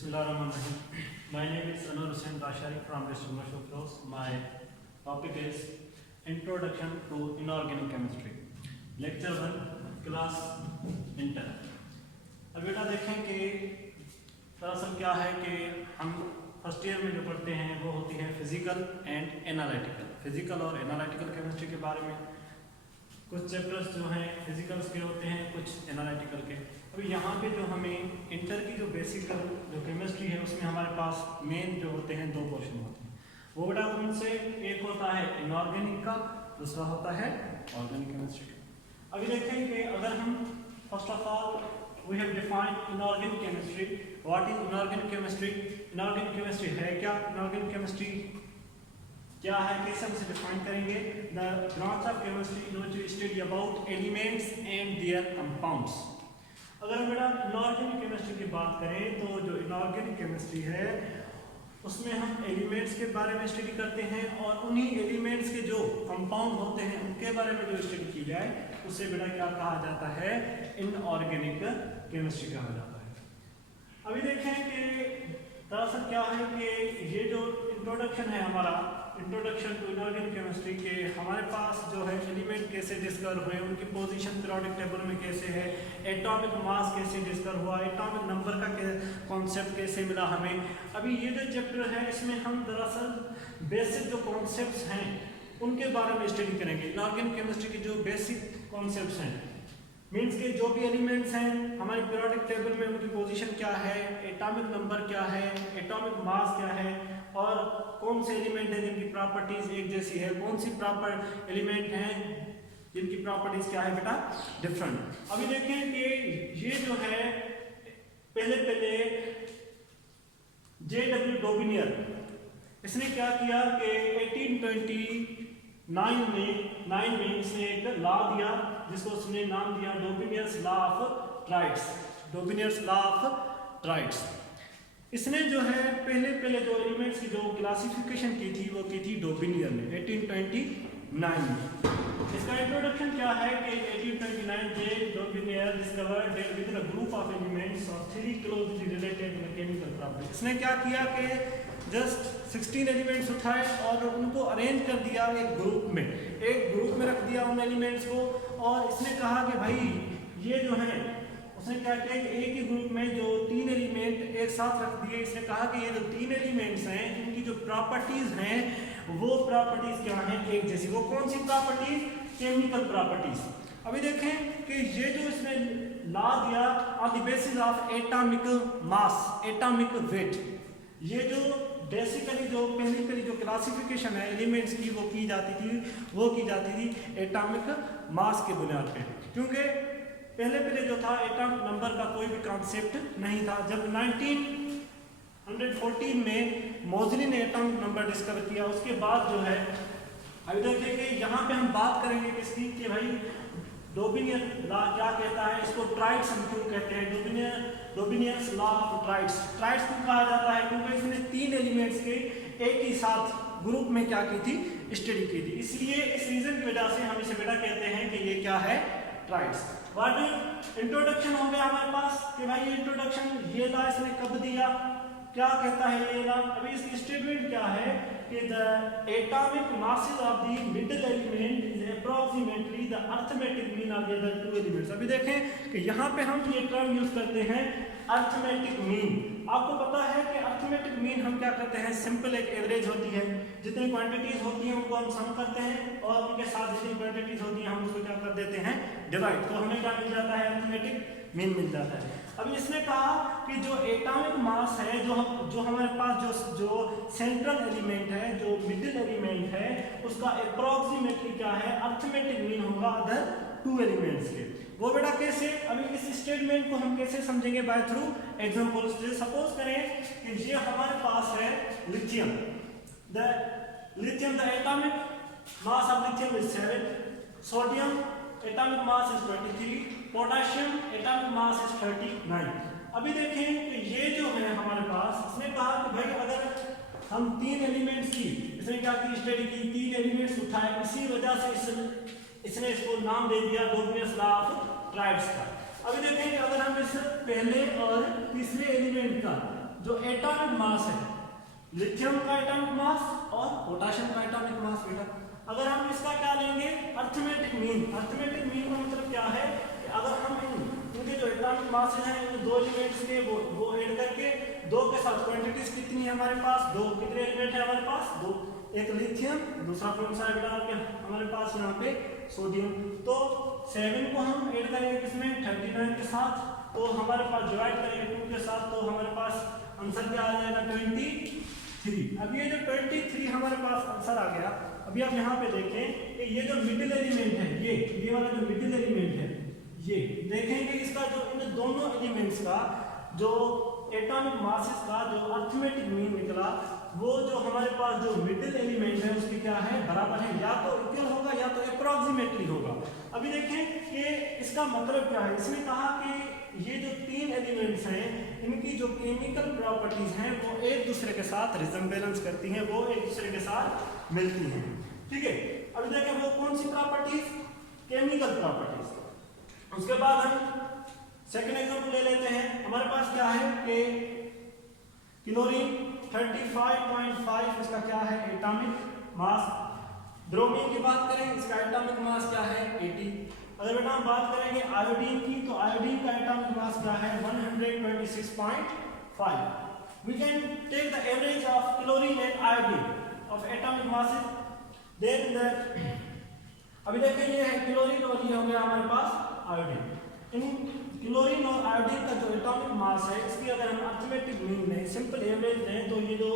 Bismillahirrahmanirrahim. My name is Anur Hussain Bashari from Western Commercial Flows. My topic is Introduction to Inorganic Chemistry. Lecture 1, Class Inter. अब बेटा देखें कि दरअसल क्या है कि हम फर्स्ट ईयर में जो पढ़ते हैं वो होती है फिजिकल एंड एनालिटिकल। फिजिकल और एनालिटिकल केमिस्ट्री के बारे में कुछ चैप्टर्स जो हैं फिजिकल्स के होते हैं, कुछ एनालिटिकल के। अभी यहाँ पे जो हमें इंटर की जो बेसिक जो केमिस्ट्री है उसमें हमारे पास मेन जो होते हैं दो पोर्शन होते हैं। वो बेटा उनसे एक होता है इनऑर्गेनिक का, दूसरा होता है ऑर्गेनिक केमिस्ट्री का। अभी देखें कि अगर हम first of all we have defined inorganic chemistry. What is inorganic chemistry? Inorganic chemistry है क्या? इनऑर्गेनिक केमिस्ट्री क्या है, कैसे हम इसे डिफाइन करेंगे? The branch of chemistry in which we study about elements and their compounds. अगर बेटा इनऑर्गेनिक केमिस्ट्री की बात करें तो जो इनऑर्गेनिक केमिस्ट्री है उसमें हम एलिमेंट्स के बारे में स्टडी करते हैं और उन्हीं एलिमेंट्स के जो कंपाउंड होते हैं उनके बारे में जो स्टडी की जाए उसे बेटा क्या कहा जाता है? इनऑर्गेनिक केमिस्ट्री कहा जाता है। अभी देखें कि दरअसल क्या है कि ये जो इंट्रोडक्शन है हमारा, इंट्रोडक्शन टू इनऑर्गेनिक केमिस्ट्री के हमारे पास जो है एलिमेंट कैसे डिस्कवर हुए, उनकी पोजीशन पीरियोडिक टेबल में कैसे है, एटॉमिक मास कैसे डिस्कवर हुआ, एटॉमिक नंबर का कॉन्सेप्ट कैसे मिला हमें। अभी ये जो चैप्टर है इसमें हम दरअसल बेसिक जो कॉन्सेप्ट्स हैं उनके बारे में स्टडी करेंगे। इनऑर्गेनिक केमिस्ट्री के जो बेसिक कॉन्सेप्ट्स हैं, मीन्स के जो भी एलिमेंट्स हैं हमारे पीरियोडिक टेबल में उनकी पोजीशन क्या है, एटॉमिक नंबर क्या है, एटॉमिक मास क्या है और कौन से एलिमेंट हैं जिनकी प्रॉपर्टीज एक जैसी है, कौन सी प्रॉपर एलिमेंट हैं जिनकी प्रॉपर्टीज क्या है बेटा डिफरेंट। अभी देखें कि ये जो है पहले J.W. डोबिनियर इसने क्या किया कि 1829 में इसने एक लॉ दिया जिसको उसने नाम दिया Dobereiner's law of triads. Dobereiner's law of triads इसने जो है पहले जो एलिमेंट्स की जो क्लासिफिकेशन की थी वो की थी डोबिनियर ने 1829 में। इसका इंट्रोडक्शन क्या है कि 1829 J. Dobereiner discovered that with a group of elements और 3 क्लोजली रिलेटेड केमिकल प्रॉपर्टीज। इसने क्या किया कि जस्ट 16 एलिमेंट्स उठाए और उनको अरेंज कर दिया एक ग्रुप में रख दिया उन एलिमेंट्स को और इसने कहा कि भाई ये जो है, उसने क्या किया कि एक ही ग्रुप में जो 3 एलिमेंट एक साथ रख दिए। इसने कहा कि ये जो 3 एलिमेंट्स हैं इनकी जो प्रॉपर्टीज हैं वो प्रॉपर्टीज क्या हैं एक जैसी। वो कौन सी प्रॉपर्टीज? Chemical properties. अभी देखें कि ये जो इसने लॉ दिया on the basis of atomic mass, atomic weight. ये जो बेसिकली जो पहली जो क्लासिफिकेशन है एलिमेंट्स की वो की जाती थी एटॉमिक मास के बुनियाद पे, क्योंकि पहले जो था एटॉमिक नंबर का कोई भी कॉन्सेप्ट नहीं था। जब 1914 में मोज़ली ने एटॉमिक नंबर डिस्कवर किया उसके बाद जो है अभी देखिए कि यहाँ पे हम बात करेंगे किसकी कि भाई डोबिनियर लॉ क्या कहता है, इसको ट्राइड्स हम क्यों कहते हैं? डोबिनियर्स लॉ ऑफ ट्राइड्स। ट्राइड्स क्यों कहा जाता है? क्योंकि इसने 3 एलिमेंट्स के एक ही साथ ग्रुप में क्या की थी? स्टडी की थी। इसलिए इस रीजन की वजह से हम इसे बेटा कहते हैं कि ये क्या है? ट्राइड्स। व्हाट इंट्रोडक्शन हो गया हमारे पास कि भाई ये इंट्रोडक्शन ये लॉ इसने कब दिया, क्या कहता है ये लॉ? अभी इसकी स्टेटमेंट क्या है कि the atomic masses of the middle element is approximately the arithmetic mean of the other 2 elements. अभी देखें कि यहाँ पे हम ये टर्म यूज करते हैं अरिथमेटिक मीन। आपको पता है कि अरिथमेटिक मीन हम क्या करते हैं? सिंपल एक एवरेज होती है, जितनी क्वांटिटीज होती हैं उनको हम सम करते हैं और उनके साथ जितनी क्वांटिटीज होती हैं हम उसको क्या कर देते हैं? डिवाइड। तो हमें क्या मिल जाता है? अरिथमेटिक मीन मिल जाता है। अभी इसने कहा कि जो एटॉमिक मास है जो हमारे पास जो सेंट्रल एलिमेंट है, जो मिडिल एलिमेंट है, उसका अप्रोक्सीमेटली क्या है? अरिथमेटिक मीन होगा अदर 2 एलिमेंट्स के। वो बेटा कैसे? अभी इस स्टेटमेंट को हम कैसे समझेंगे? By through examples. सपोज करें कि ये हमारे पास है lithium. The atomic mass of lithium is 7, sodium atomic mass is 23, potassium atomic mass is 39। अभी देखें कि ये जो है हमारे पास, इसने कहा कि भाई अगर हम 3 एलिमेंट्स की, इसने क्या की? स्टडी की, 3 एलिमेंट्स उठाए, इसी वजह से इसने इसको नाम दे दिया डोबिनियर्स लॉ ऑफ ट्राइड्स का। अभी देखें कि अगर हम इस पहले और तीसरे एलिमेंट का जो एटॉमिक मास है, लिथियम का एटॉमिक मास और पोटेशियम का एटॉमिक मास बेटा, अगर हम इसका क्या लेंगे अर्थमेटिक मीन। अर्थमेटिक मीन का मतलब क्या है कि अगर हम इनके जो एटॉमिक मास हैं इन दो एलिमेंट्स के वो ऐड करके दो के साथ क्वांटिटीज कितनी है हमारे पास, दो, कितने एलिमेंट है हमारे पास, दो, एक लिथियम, दूसरा कौन सा है बेटा हमारे पास यहाँ पे सोडियम। तो 7 को हम ऐड करेंगे किसमें 39 के साथ, तो हमारे पास डिवाइड करेंगे 2 के साथ, तो हमारे पास आंसर क्या आ जाएगा 23। अब ये जो 23 हमारे पास आंसर आ गया। अभी आप यहाँ पे देखें कि ये जो मिडिल एलिमेंट है, ये वाला जो मिडिल एलिमेंट है, ये देखेंगे इसका जो इन दोनों एलिमेंट्स का जो एटॉमिक मासेस का जो अर्थमेटिक मीन निकला, वो जो हमारे पास जो मिडिल एलिमेंट है उसकी क्या है बराबर है, या तो इक्वल होगा या तो अप्रॉक्सीमेटली होगा। अभी देखें कि इसका मतलब क्या है, इसने कहा कि ये जो 3 एलिमेंट्स हैं इनकी जो केमिकल प्रॉपर्टीज हैं वो एक दूसरे के साथ रिजेम्बलेंस करती हैं, वो एक दूसरे के साथ मिलती हैं, ठीक है। अभी देखें वो कौन सी प्रॉपर्टीज, केमिकल प्रॉपर्टीज। उसके बाद हम सेकंड एग्जांपल ले लेते हैं। हमारे पास क्या है कि क्लोरीन 35.5 इसका क्या है एटॉमिक मास। ब्रोमीन की बात करें इसका एटॉमिक मास क्या है 80। अगर बेटा हम बात करेंगे आयोडीन की, तो आयोडीन का एटॉमिक मास क्या है 126.5। We can take the average of chlorine and iodine of atomic masses. Then अभी देखें ये है क्लोरीन और ये हो गया हमारे पास आयोडीन। इन क्लोरीन और आयोडीन का जो एटॉमिक मास है इसकी अगर हम अर्थमेटिक मीन लें, सिंपल एवरेज लें, तो ये जो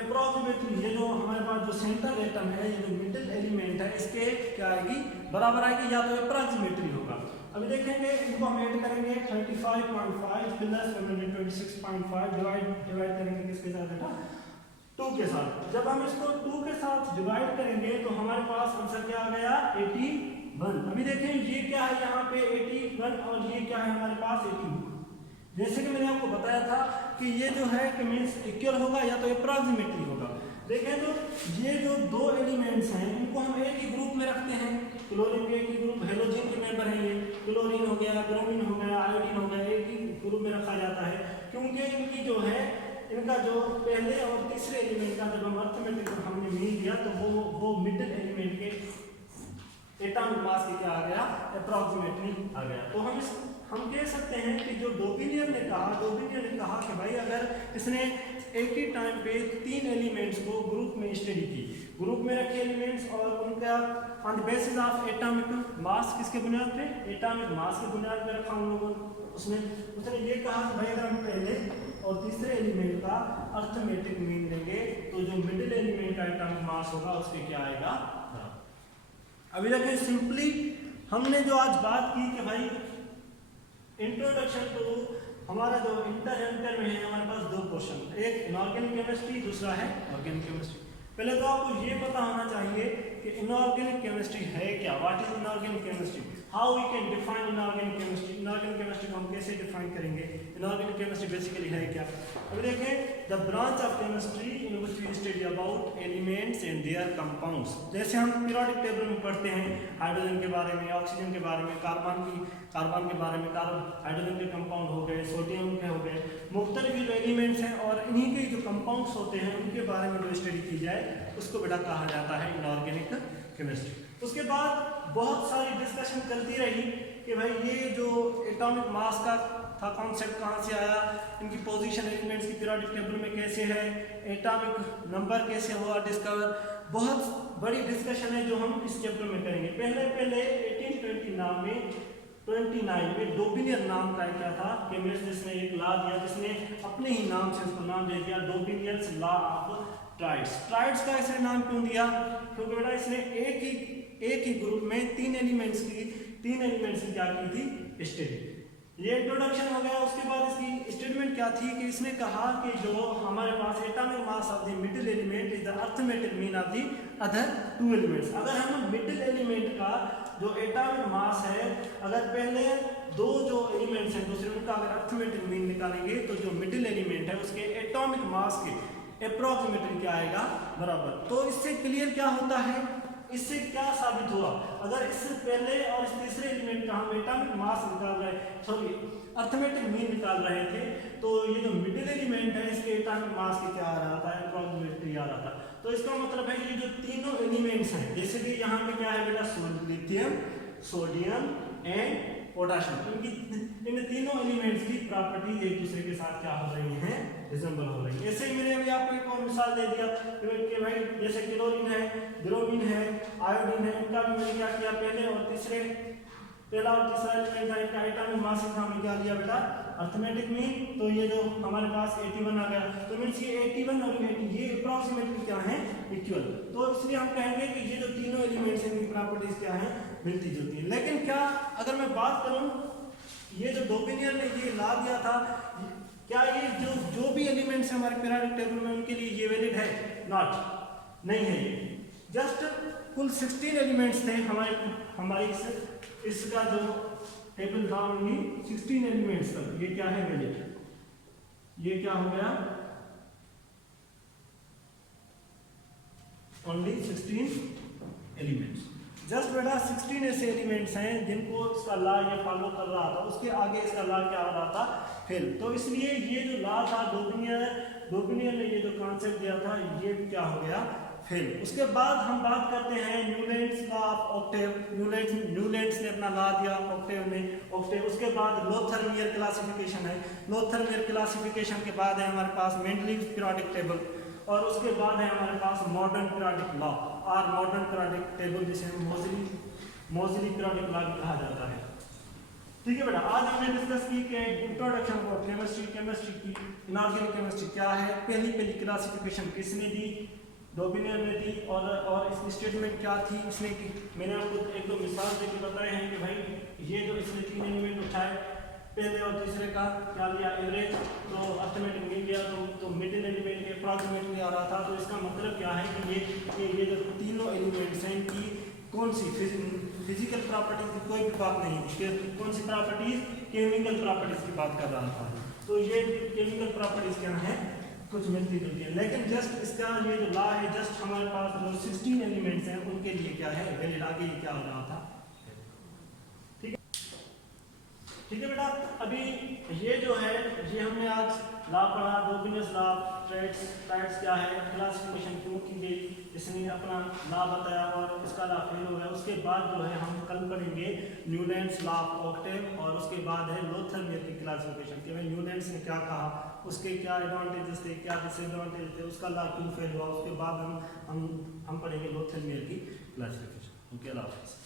अप्रॉक्सीमेटली ये जो हमारे पास जो सेंट्रल एटम है, ये जो मिडिल एलिमेंट है, इसके क्या आएगी बराबर आएगी, या तो अप्रॉक्सीमेटली होगा। अभी देखेंगे इनको हम ऐड करेंगे 35.5 प्लस 126.5 डिवाइड करेंगे किसके साथ बेटा 2 के साथ। जब हम इसको 2 के साथ डिवाइड करेंगे तो हमारे पास आंसर क्या आ गया 81। अभी देखें ये क्या है यहाँ पे 81 और ये क्या है हमारे पास 82। जैसे कि मैंने आपको बताया था कि ये जो है कि मींस इक्वल होगा या तो अप्रॉक्सीमेटली होगा। देखें तो ये जो दो एलिमेंट्स हैं इनको हम एक ही ग्रुप में रखते हैं, क्लोरीन के एक ही ग्रुप, हेलोजन के मेंबर हैं, ये क्लोरीन हो गया, ब्रोमीन हो गया, आयोडीन हो गया, एक ही ग्रुप में रखा जाता है, क्योंकि इनकी जो है इनका जो पहले और तीसरे एलिमेंट का जब हम अर्थमेटिक हमने मीन दिया तो वो मिडिल एलिमेंट के एटॉमिक मास की क्या आ गया अप्रॉक्सीमेटली आ गया। तो हम कह सकते हैं कि जो डोबिनियर ने कहा कि भाई अगर इसने एक ही टाइम पे 3 एलिमेंट्स को ग्रुप में स्टडी की, ग्रुप में रखे एलिमेंट्स और उनका on the basis of atomic mass किसके बुनियाद पे एटॉमिक मास के बुनियाद पे रखा उन लोगों उसने ये कहा कि भाई अगर हम पहले और तीसरे एलिमेंट का अर्थमेटिक मीन लेंगे तो जो मिडिल एलिमेंट का एटॉमिक मास होगा उसके क्या आएगा। अभी देखें सिंपली हमने जो आज बात की कि भाई इंट्रोडक्शन टू हमारा जो इंटर में है हमारे पास 2 क्वेश्चन, एक इनऑर्गेनिक केमिस्ट्री, दूसरा है ऑर्गेनिक केमिस्ट्री। पहले तो आपको ये पता होना चाहिए कि इनऑर्गेनिक केमिस्ट्री है क्या, what is inorganic chemistry, how we can define inorganic chemistry. Inorganic chemistry को हम कैसे डिफाइन करेंगे, इनऑर्गेनिक केमिस्ट्री बेसिकली है क्या। अभी देखें the branch of chemistry in which we study about elements and their compounds. जैसे हम पीरियोडिक टेबल में पढ़ते हैं हाइड्रोजन के बारे में, ऑक्सीजन के बारे में, कार्बन के बारे में, हाइड्रोजन के कंपाउंड हो गए, सोडियम के हो गए, मुख्तलिफ जो एलिमेंट्स हैं और इन्हीं के जो कंपाउंड्स होते हैं उनके बारे में जो स्टडी की जाए उसको बेटा कहा जाता है इनऑर्गेनिक केमिस्ट्री। उसके बाद बहुत सारी डिस्कशन चलती रही कि भाई ये जो एटॉमिक मास का था कॉन्सेप्ट कहाँ से आया, इनकी पोजीशन एलिमेंट्स की पीरियोडिक टेबल में कैसे है, एटॉमिक नंबर कैसे हुआ डिस्कवर, बहुत बड़ी डिस्कशन है जो हम इस चैप्टर में करेंगे। पहले 1829 में डोबिनियर नाम का क्या था केमिस्ट, जिसने एक लॉ दिया, जिसने अपने ही नाम से उसको नाम दे दिया Dobereiner's law of triads. Triads का इसने नाम क्यों दिया, क्योंकि बेटा इसने एक ही ग्रुप में 3 एलिमेंट्स की क्या की थी स्टडी। ये इंट्रोडक्शन हो गया। उसके बाद इसकी स्टेटमेंट क्या थी कि इसने कहा कि जो हमारे पास atomic mass of the middle element is the arithmetic mean of the other 2 elements. अगर हम मिडिल एलिमेंट का जो एटॉमिक मास है, अगर पहले 2 जो एलिमेंट्स हैं दूसरे उनका अगर अर्थमेटिक मीन निकालेंगे तो जो मिडिल एलिमेंट है उसके एटॉमिक मास के अप्रॉक्सीमेटली क्या आएगा बराबर। तो इससे क्लियर क्या होता है, इससे क्या साबित हुआ, अगर इससे पहले और इस तीसरे एलिमेंट का हम एटॉमिक मास निकाल रहे अर्थमेटिक मीन निकाल रहे थे, तो ये जो मिडिल एलिमेंट एलिमेंट है इसके एटॉमिक मास के क्या आ रहा था, अप्रॉक्सीमेटली आ रहा था। तो इसका मतलब है कि जो तीनों एलिमेंट्स हैं, जैसे कि यहाँ पे क्या है बेटा, लिथियम, सोडियम एंड पोटाशियम, इन तीनों एलिमेंट्स की प्रॉपर्टीज एक दूसरे के साथ क्या हो रही हैं, रिजेंबल हो रही है। ऐसे ही मैंने अभी आपको एक और मिसाल दे दिया कि भाई जैसे क्लोरीन है, ब्रोमीन है, आयोडीन है, इनका भी मैंने क्या किया, पहले और तीसरे, पहला और तीसरा एलिमेंट था, इनका एटॉमिक मास हमने क्या लिया बेटा, अर्थमेटिक मीन। तो ये जो हमारे पास 81 आ गया, तो मींस ये 81 और 80 ये अप्रॉक्सीमेटली क्या है, इक्वल। तो इसलिए हम कहेंगे कि ये जो तीनों एलिमेंट्स हैं इनकी प्रॉपर्टीज क्या है, मिलती जुलती है। लेकिन क्या अगर मैं बात करूं, ये जो डोपिनियर ने ये ला दिया था, क्या ये जो भी एलिमेंट्स है हमारे पीरियोडिक टेबल में उनके लिए ये वैलिड है, नॉट, नहीं है। ये जस्ट कुल 16 एलिमेंट्स थे हमारे इसका जो टेबल था, ओनली 16 एलिमेंट्स तक ये क्या है वैलिड, ये क्या हो गया, ओनली 16 एलिमेंट्स। जस्ट बेटा 16 ऐसे एलिमेंट्स हैं जिनको इसका लॉ ये फॉलो कर रहा था, उसके आगे इसका लॉ क्या हो रहा था, फेल। तो इसलिए ये जो लॉ था डोपिनियर ने ये जो कॉन्सेप्ट दिया था, ये क्या हो गया, फेल। उसके बाद हम बात करते हैं Newlands law of Octave. Newlands ने अपना लॉ दिया ऑक्टेव। उसके बाद लोथरमियर क्लासिफिकेशन है। लोथरमियर क्लासिफिकेशन के बाद है हमारे पास मेंडलीव पीरियोडिक टेबल, और उसके बाद है हमारे पास मॉडर्न पीरियोडिक लॉ और मॉडर्न पीरियोडिक टेबल, जिसे हम मोज़ली पीरियोडिक लॉ भी कहा जाता है। ठीक है बेटा, आज हमने डिस्कस की कि इंट्रोडक्शन ऑफ केमिस्ट्री की इनऑर्गेनिक केमिस्ट्री क्या है, पहली क्लासिफिकेशन किसने दी, डोपिनियर ने दी, और इसकी स्टेटमेंट क्या थी इसने की। मैंने आपको एक दो मिसाल देके बताए हैं कि भाई ये जो इसने 3 एलिमेंट उठाए, पहले और तीसरे का क्या लिया, एवरेज, तो अर्थमेटिक मीन लिया, तो मिडिल एलिमेंट के अप्रॉक्सीमेटली आ रहा था। तो इसका मतलब क्या है कि ये जो तीनों एलिमेंट्स हैं इनकी कौन सी फिजिकल प्रॉपर्टीज की कोई भी बात नहीं थी, कौन सी प्रॉपर्टीज, केमिकल प्रॉपर्टीज की बात कर रहा था। तो ये केमिकल प्रॉपर्टीज क्या है, कुछ मिलती जुलती है। लेकिन जस्ट इसका ये जो लॉ है, जस्ट हमारे पास जो 16 एलिमेंट्स हैं उनके लिए क्या है वैलिड, आगे ये क्या हो रहा था। ठीक है बेटा, अभी ये जो है ये हमने आज लॉ पढ़ा, डोपिनियस लॉ, टाइप्स क्या है, क्लासिफिकेशन क्यों की गई, इसने अपना लॉ बताया और इसका लॉ फेल हो गया। उसके बाद जो है हम कल पढ़ेंगे न्यूलैंड्स लॉ ऑफ ऑक्टेव, और उसके बाद है लोथरमियर की क्लासिफिकेशन कि भाई न्यूलैंड्स ने क्या कहा, उसके क्या एडवांटेजेस थे, क्या डिसएडवांटेज थे, उसका लॉ क्यों फेल हुआ। उसके बाद हम पढ़ेंगे लोथरमियर की क्लासिफिकेशन। ओके, अल्लाह हाफ़िज़।